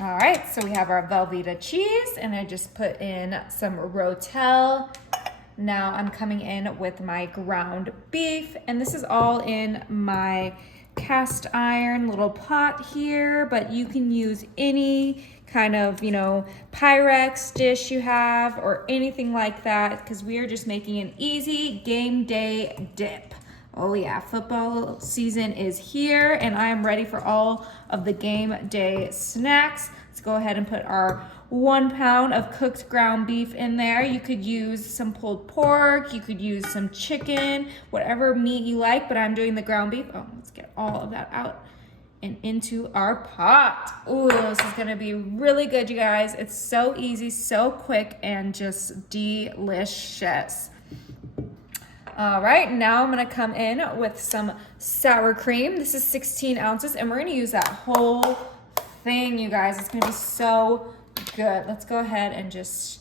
All right, so we have our Velveeta cheese, and I just put in some Rotel. Now I'm coming in with my ground beef, and this is all in my cast iron little pot here, but you can use any kind of, Pyrex dish you have or anything like that, because we are just making an easy game day dip. Oh yeah, football season is here, and I am ready for all of the game day snacks. Let's go ahead and put our 1 pound of cooked ground beef in there. You could use some pulled pork, you could use some chicken, whatever meat you like, but I'm doing the ground beef. Oh, let's get all of that out and into our pot. Ooh, this is gonna be really good, you guys. It's so easy, so quick, and just delicious. All right, now I'm gonna come in with some sour cream. This is 16 ounces, and we're gonna use that whole thing, you guys. It's gonna be so good. Let's go ahead and just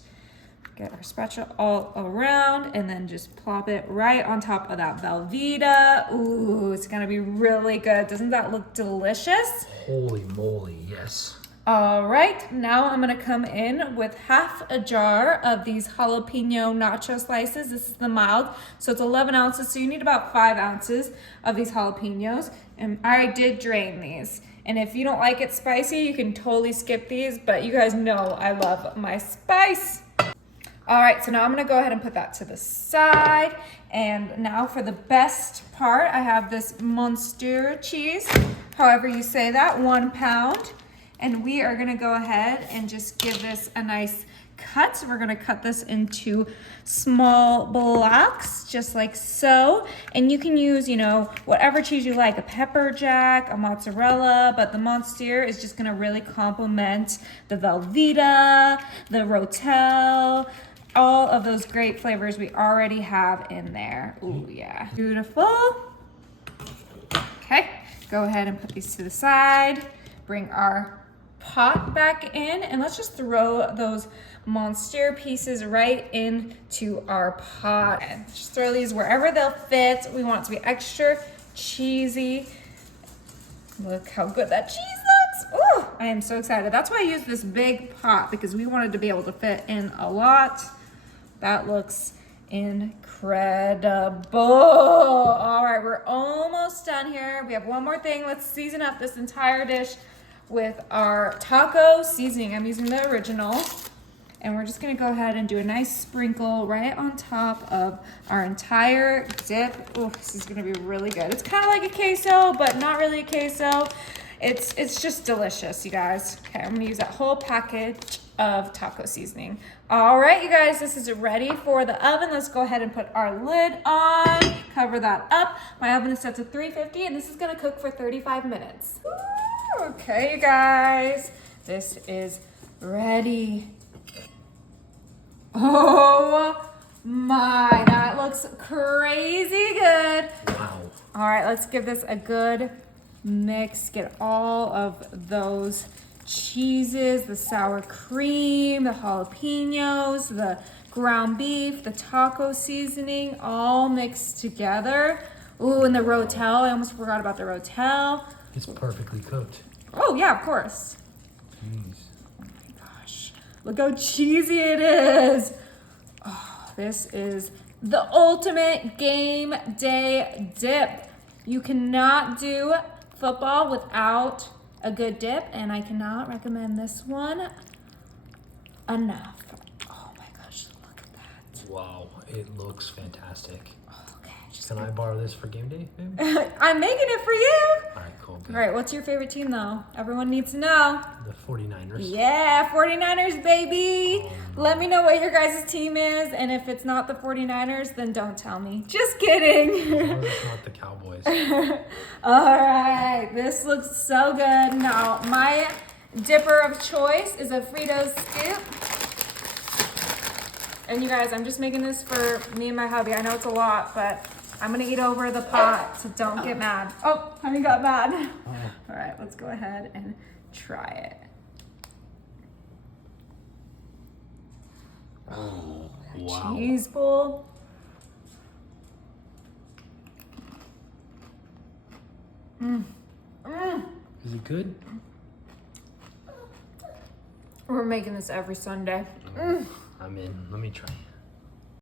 get our spatula all around and then just plop it right on top of that Velveeta. Ooh, it's gonna be really good. Doesn't that look delicious? Holy moly, yes. All right, now I'm gonna come in with half a jar of these jalapeno nacho slices. This is the mild, so it's 11 ounces, so you need about 5 ounces of these jalapenos. And I did drain these. And if you don't like it spicy, you can totally skip these, but you guys know I love my spice. All right, so now I'm gonna go ahead and put that to the side. And now for the best part, I have this Muenster cheese, however you say that, 1 pound. And we are gonna go ahead and just give this a nice cut. So we're gonna cut this into small blocks, just like so. And you can use, whatever cheese you like, a pepper jack, a mozzarella, but the Muenster is just gonna really complement the Velveeta, the Rotel, all of those great flavors we already have in there. Ooh, yeah, beautiful. Okay, go ahead and put these to the side. Bring our pot back in, and let's just throw those Muenster pieces right into our pot. And just throw these wherever they'll fit. We want it to be extra cheesy. Look how good that cheese looks. Ooh, I am so excited. That's why I used this big pot, because we wanted to be able to fit in a lot. That looks incredible. All right, we're almost done here. We have one more thing. Let's season up this entire dish with our taco seasoning. I'm using the original, and we're just gonna go ahead and do a nice sprinkle right on top of our entire dip. Oh, this is gonna be really good. It's kind of like a queso, but not really a queso. It's just delicious, you guys. Okay, I'm gonna use that whole package of taco seasoning. All right, you guys, this is ready for the oven. Let's go ahead and put our lid on, cover that up. My oven is set to 350, and this is gonna cook for 35 minutes. Okay, you guys, this is ready. Oh my, that looks crazy good. Wow. All right, let's give this a good mix. Get all of those cheeses, the sour cream, the jalapenos, the ground beef, the taco seasoning, all mixed together. Ooh, and the Rotel. I almost forgot about the Rotel. It's perfectly cooked. Oh, yeah, of course. Jeez. Oh my gosh. Look how cheesy it is. Oh, this is the ultimate game day dip. You cannot do football without a good dip, and I cannot recommend this one enough. Oh my gosh, look at that. Wow, it looks fantastic. Okay, Can I borrow this for game day, babe? I'm making it for you. All right, cool. Good. All right, what's your favorite team though? Everyone needs to know. The 49ers. Yeah, 49ers, baby. Oh, no. Let me know what your guys' team is, and if it's not the 49ers, then don't tell me. Just kidding. As long as it's not the Cowboys. All right, this looks so good. Now, my dipper of choice is a Fritos scoop. And you guys, I'm just making this for me and my hubby. I know it's a lot, but I'm gonna eat over the pot, so don't get mad. Oh, honey got mad. All right, let's go ahead and try it. Oh, wow. Cheese bowl. Is it good? We're making this every Sunday. I'm in. Let me try.